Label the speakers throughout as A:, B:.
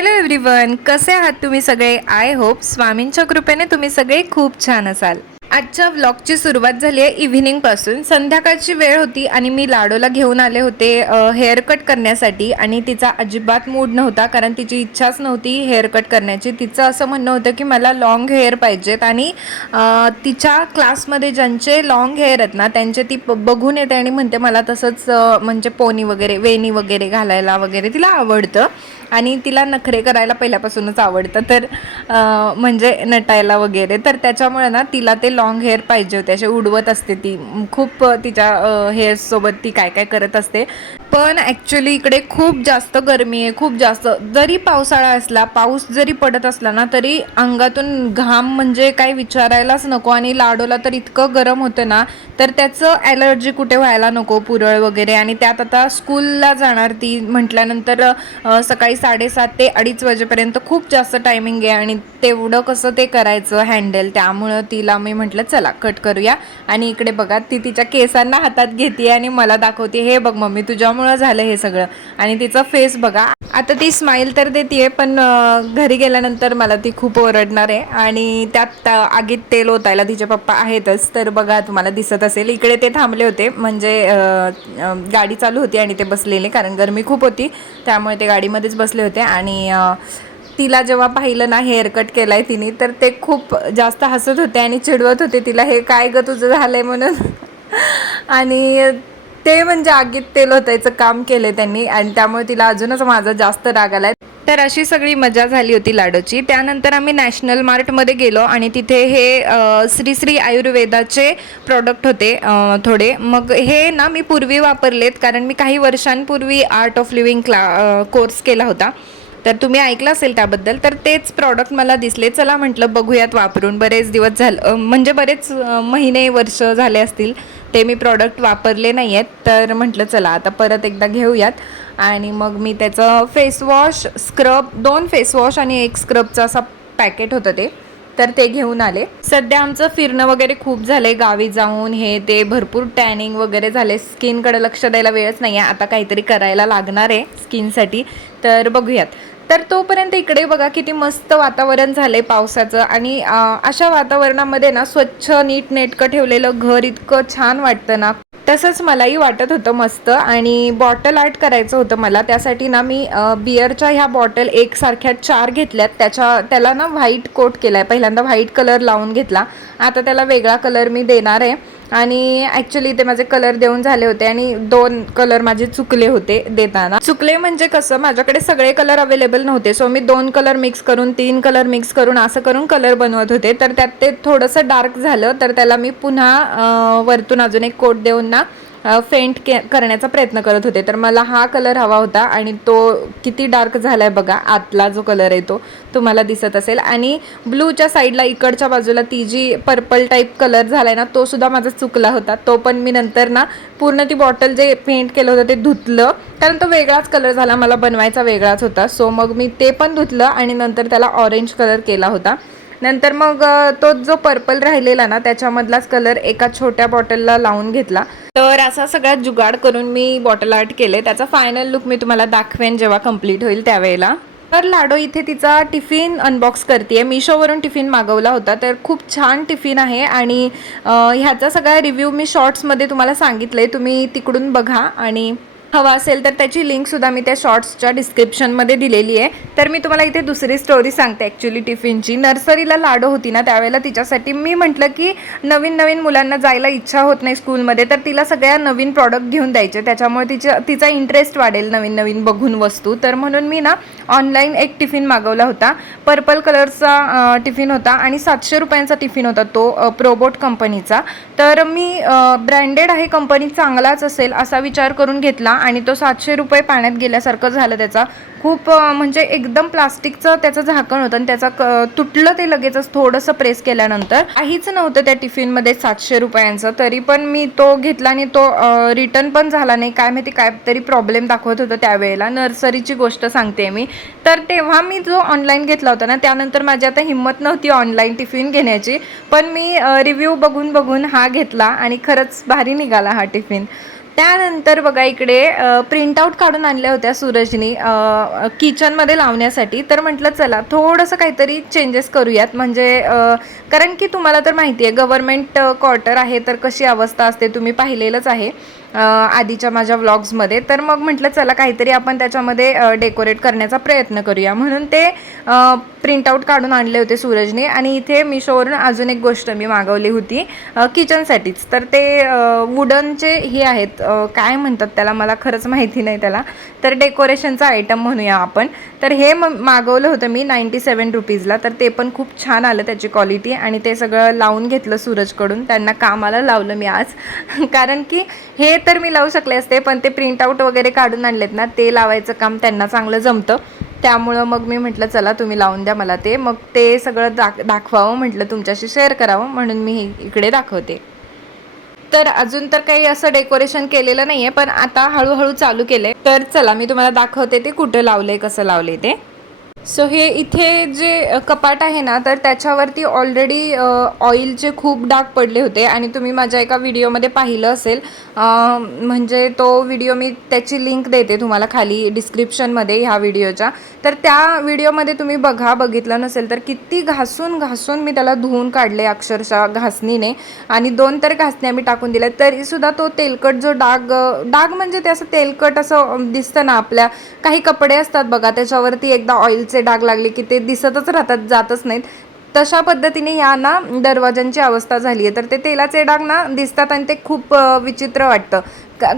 A: Hello everyone कसे आहात तुम्ही सगळे? आय होप स्वामींच्या कृपेने तुम्ही सगळे खूप छान असाल. आजच्या व्लॉगची सुरुवात झाली आहे इव्हिनिंगपासून संध्याकाळची वेळ होती आणि मी लाडोला घेऊन आले होते हेअर कट करण्यासाठी आणि तिचा अजिबात मूड नव्हता कारण तिची इच्छाच नव्हती हेअर कट करण्याची. तिचं असं म्हणणं होतं की मला लॉंग हेअर पाहिजेत आणि तिच्या क्लासमध्ये ज्यांचे लॉंग हेअर आहेत ना त्यांचे ती बघून येते आणि म्हणते मला तसंच म्हणजे पोनी वगैरे वेणी वगैरे घालायला वगैरे तिला आवडतं. आणि तिला नखरे करायला पहिल्यापासूनच आवडतं. तर म्हणजे नटायला वगैरे. तर त्याच्यामुळे ना तिला ते लॉंग हेअर पाहिजे होते. असे उडवत असते ती. खूप तिच्या हेअर्ससोबत ती काय काय करत असते. पण ॲक्च्युली इकडे खूप जास्त गरमी आहे खूप जास्त. जरी पावसाळा असला पाऊस जरी पडत असला ना तरी अंगातून घाम म्हणजे काही विचारायलाच नको आणि लाडोला तर इतकं गरम होतं ना तर त्याचं ॲलर्जी कुठे व्हायला नको पुरळ वगैरे. आणि त्यात आता स्कूलला जाणार ती म्हटल्यानंतर सकाळी साडेसात ते अडीच वाजेपर्यंत खूप जास्त टायमिंग आहे आणि तेवढं कसं ते करायचं हँडल त्यामुळं तिला मी म्हटलं चला कट करूया. आणि इकडे बघा ती तिच्या केसांना हातात घेते आणि मला दाखवते हे बघ मम्मी तुझ्यामुळं झालं हे सगळं. आणि तिचा फेस बघा. आता ती स्माईल तर देते पण घरी गेल्यानंतर मला ती खूप ओरडणार. आहे आणि त्यात आगीत तेल ओतायला तिचे पप्पा आहेतच. तर बघा तुम्हाला दिसत असेल. इकडे ते थांबले होते. म्हणजे गाडी चालू होती आणि ते बसलेले कारण गरमी खूप होती. त्यामुळे ते गाडीमध्येच बसले होते. आणि तिला जेव्हा पाहिलं ना हेअरकट केला आहे तिने तर ते खूप जास्त हसत होते आणि चिडवत होते. तिला हे काय गं तुझं झालं आहे म्हणून? आणि ते म्हणजे आगीत तेल होतायचं काम केलं त्यांनी आणि त्यामुळे तिला अजूनच माझा जास्त राग आलाय. तर अशी सगळी मजा झाली होती लाडोची. त्यानंतर आम्ही नॅशनल मार्टमध्ये गेलो आणि तिथे हे श्री श्री आयुर्वेदाचे प्रॉडक्ट होते थोडे. मग हे ना मी पूर्वी वापरलेत कारण मी काही वर्षांपूर्वी आर्ट ऑफ लिव्हिंग क्ला कोर्स केला होता. तर तुम्ही ऐकलं असेल त्याबद्दल तर तेच प्रॉडक्ट मला दिसले. चला म्हटलं बघूयात वापरून. बरेच दिवस झालं म्हणजे बरेच महिने वर्ष झाले असतील ते मी प्रॉडक्ट वापरले नाही आहेत तर म्हटलं चला आता परत एकदा घेऊयात. आणि मग मी त्याचं फेसवॉश स्क्रब दोन फेसवॉश आणि एक स्क्रबचं असं पॅकेट होतं ते. तर ते घेऊन आले. सध्या आमचं फिरणं वगैरे खूप झालंय. गावी जाऊन हे ते भरपूर टॅनिंग वगैरे झाले स्किनकडे लक्ष द्यायला वेळच नाही आहे. आता काहीतरी करायला लागणार आहे स्किनसाठी. तर बघूयात. तर तोपर्यंत इकडे बघा किती मस्त वातावरण झालंय पावसाचं. आणि अशा वातावरणामध्ये ना स्वच्छ नीट नेटकं ठेवलेलं घर इतकं छान वाटतं ना. तसंच मलाही वाटत होतं मस्त आणि बॉटल आर्ट करायचं होतं मला. त्यासाठी ना मी बिअरच्या ह्या बॉटल एकसारख्या चार घेतल्यात. त्याच्या त्याला ना व्हाईट कोट केला आहे पहिल्यांदा व्हाईट कलर लावून घेतला. आता त्याला वेगळा कलर मी देणार आहे. आणि ॲक्च्युली ते माझे कलर देऊन झाले होते आणि दोन कलर माझे चुकले होते देताना. चुकले म्हणजे कसं माझ्याकडे सगळे कलर अवेलेबल नव्हते. सो मी दोन कलर मिक्स करून तीन कलर मिक्स करून असं करून कलर बनवत होते. तर त्यात ते थोडंसं डार्क झालं तर त्याला मी पुन्हा वरतून अजून एक कोट देऊन ना फेंट के करण्याचा प्रयत्न करत होते. तर मला हा कलर हवा होता आणि तो किती डार्क झाला आहे बघा आतला जो कलर आहे तो तुम्हाला दिसत असेल. आणि ब्लूच्या साईडला इकडच्या बाजूला ती जी पर्पल टाईप कलर झाला आहे ना तो सुद्धा माझा चुकला होता. तो पण मी नंतर ना पूर्ण ती बॉटल जे पेंट केलं होतं ते धुतलं. कारण तो वेगळाच कलर झाला मला बनवायचा वेगळाच होता. सो मग मी ते पण धुतलं आणि नंतर त्याला ऑरेंज कलर केला होता. नंतर मग तो जो पर्पल राहिलेला ना त्याच्यामधलाच कलर एका छोट्या बॉटलला लावून घेतला. तर असा सगळा जुगाड करून मी बॉटल आर्ट केले. त्याचा फायनल लुक मी तुम्हाला दाखवेन जेव्हा कंप्लीट होईल त्यावेळेला. तर लाडो इथे तिचा टिफिन अनबॉक्स करते मिशोवरून टिफिन मागवला होता. तर खूप छान टिफिन आहे आणि ह्याचा सगळा रिव्ह्यू मी शॉर्ट्समध्ये तुम्हाला सांगितलं आहे तुम्ही तिकडून बघा आणि हवा असेल तर त्याची लिंकसुद्धा मी त्या शॉर्ट्सच्या डिस्क्रिप्शनमध्ये दिलेली आहे. तर मी तुम्हाला इथे दुसरी स्टोरी सांगते ॲक्च्युली टिफिनची नर्सरीला लाडो होती ना त्यावेळेला तिच्यासाठी मी म्हटलं की नवीन नवीन मुलांना जायला इच्छा होत नाही स्कूलमध्ये तर तिला सगळ्या नवीन प्रॉडक्ट घेऊन द्यायचे. त्याच्यामुळे तिच्या तिचा इंटरेस्ट वाढेल नवीन नवीन बघून वस्तू. तर म्हणून मी ना ऑनलाईन एक टिफिन मागवला होता. पर्पल कलरचा टिफिन होता आणि सातशे रुपयांचा टिफिन होता तो प्रोबोट कंपनीचा तर मी ब्रँडेड आहे कंपनी चांगलाच असेल असा विचार करून घेतला आणि तो सातशे रुपये पाण्यात गेल्यासारखं झालं त्याचा. खूप म्हणजे एकदम प्लास्टिकचं त्याचं झाकण होतं आणि त्याचा क- तुटलं ते लगेचच थोडंसं प्रेस केल्यानंतर काहीच नव्हतं त्या टिफिनमध्ये सातशे रुपयांचं. तरी पण मी तो घेतला आणि तो रिटर्न पण झाला नाही. काय माहिती काय तरी प्रॉब्लेम दाखवत होतं त्यावेळेला. नर्सरीची गोष्ट सांगते मी. तर तेव्हा मी जो ऑनलाईन घेतला होता ना त्यानंतर माझी आता हिंमत नव्हती ऑनलाईन टिफिन घेण्याची. पण मी रिव्ह्यू बघून बघून हा घेतला आणि खरंच भारी निघाला हा टिफिन. त्यानंतर बघा इकडे प्रिंटआउट काढून आणल्या होत्या सूरजनी किचनमध्ये लावण्यासाठी. तर म्हटलं चला थोडंसं काहीतरी चेंजेस करूयात. म्हणजे कारण की तुम्हाला तर माहिती आहे गव्हर्मेंट क्वार्टर आहे तर कशी अवस्था असते तुम्ही पाहिलेलंच आहे आधीच्या माझ्या व्लॉग्समध्ये तर मग म्हटलं चला काहीतरी आपण त्याच्यामध्ये डेकोरेट करण्याचा प्रयत्न करूया. म्हणून ते प्रिंटआउट काढून आणले होते सूरजने. आणि इथे मिशोवरून अजून एक गोष्ट मी मागवली होती किचनसाठीच तर ते वुडनचे हे आहेत काय म्हणतात त्याला? मला खरंच माहिती नाही त्याला. तर डेकोरेशनचा आयटम म्हणूया आपण. तर हे म मागवलं होतं मी नाईंटी सेवन रुपीजला तर ते पण खूप छान आलं त्याची क्वालिटी आणि ते सगळं लावून घेतलं सूरजकडून. त्यांना कामाला लावलं मी आज. कारण की हे तर मी लावू शकले असते पण ते प्रिंटआउट वगैरे काढून आणलेत ना ते लावायचं काम त्यांना चांगलं जमतं. त्यामुळं मग मी म्हटलं चला तुम्ही लावून द्या मला ते. मग ते सगळं दाख दाखवावं म्हटलं तुमच्याशी शेअर करावं म्हणून मी इकडे दाखवते. तर अजून तर काही असं डेकोरेशन केलेलं नाही आहे पण आता हळूहळू चालू केलं आहे तर चला मी तुम्हाला दाखवते ते कुठं आहे कसं लावलं आहे ते. सो हे इथे जे कपाट आहे ना तर त्याच्यावरती ऑलरेडी ऑइलचे खूप डाग पडले होते आणि तुम्ही माझ्या एका व्हिडिओमध्ये पाहिलं असेल. म्हणजे तो व्हिडिओ मी त्याची लिंक देते तुम्हाला खाली डिस्क्रिप्शनमध्ये ह्या व्हिडिओच्या तर त्या व्हिडिओमध्ये तुम्ही बघा बघितलं नसेल तर किती घासून घासून मी त्याला धुवून काढले अक्षरशः घासणीने. आणि दोन तर घासण्या मी टाकून दिल्या. तरीसुद्धा तो तेलकट जो डाग डाग म्हणजे ते असं तेलकट असं दिसतं ना आपल्या. काही कपडे असतात बघा त्याच्यावरती एकदा ऑइल ऑइलचे डाग लागले की ते दिसतच राहतात जातच नाहीत. तशा पद्धतीने या ना दरवाजांची अवस्था झाली आहे. तर ते तेलाचे डाग ना दिसतात आणि ते खूप विचित्र वाटतं.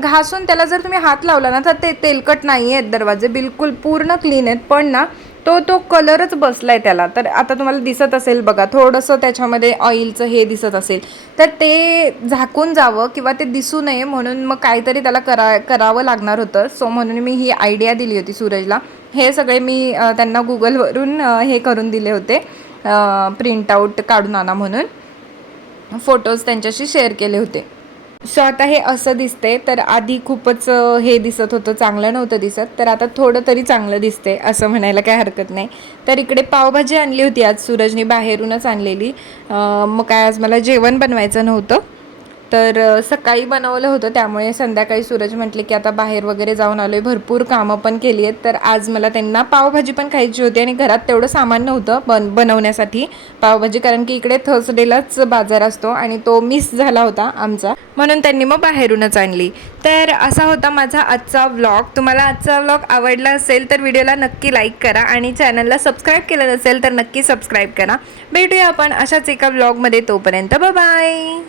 A: घासून त्याला जर तुम्ही हात लावला ना तर ते तेलकट नाही आहेत दरवाजे. बिलकुल पूर्ण क्लीन आहेत. पण ना तो तो कलरच बसलाय त्याला. तर आता तुम्हाला दिसत असेल बघा थोडंसं त्याच्यामध्ये ऑइलचं हे दिसत असेल. तर ते झाकून जावं किंवा ते दिसू नये म्हणून मग काहीतरी त्याला करा करावं लागणार होतं. सो म्हणून मी ही आयडिया दिली होती सूरजला. हे सगळे मी त्यांना गुगलवरून हे करून दिले होते प्रिंटआउट काढून आणा म्हणून. फोटोज त्यांच्याशी शेअर केले होते. सो आता हे असं दिसते तर आधी खूपच हे दिसत होतं. चांगलं नव्हतं दिसत. तर आता थोडं तरी चांगलं दिसते असं म्हणायला काय हरकत नाही. तर इकडे पावभाजी आणली होती आज. सूरजने बाहेरूनच आणलेली. मग काय आज मला जेवण बनवायचं नव्हतं. तर सकाळी बनवलं होतं. त्यामुळे संध्याकाळी सूरज म्हटले की आता बाहेर वगैरे जाऊन आलो आहे भरपूर कामं पण केली आहेत. तर आज मला त्यांना पावभाजी पण खायची होती आणि घरात तेवढं सामान नव्हतं बन बनवण्यासाठी पावभाजी. कारण की इकडे थर्सडेलाच बाजार असतो आणि तो मिस झाला होता आमचा. म्हणून त्यांनी मग बाहेरूनच आणली. तर असा होता माझा आजचा व्लॉग. तुम्हाला आजचा व्लॉग आवडला असेल तर व्हिडिओला नक्की लाईक करा आणि चॅनलला सबस्क्राईब केलं नसेल तर नक्की सबस्क्राईब करा. भेटूया आपण अशाच एका व्लॉगमध्ये तोपर्यंत. बाय!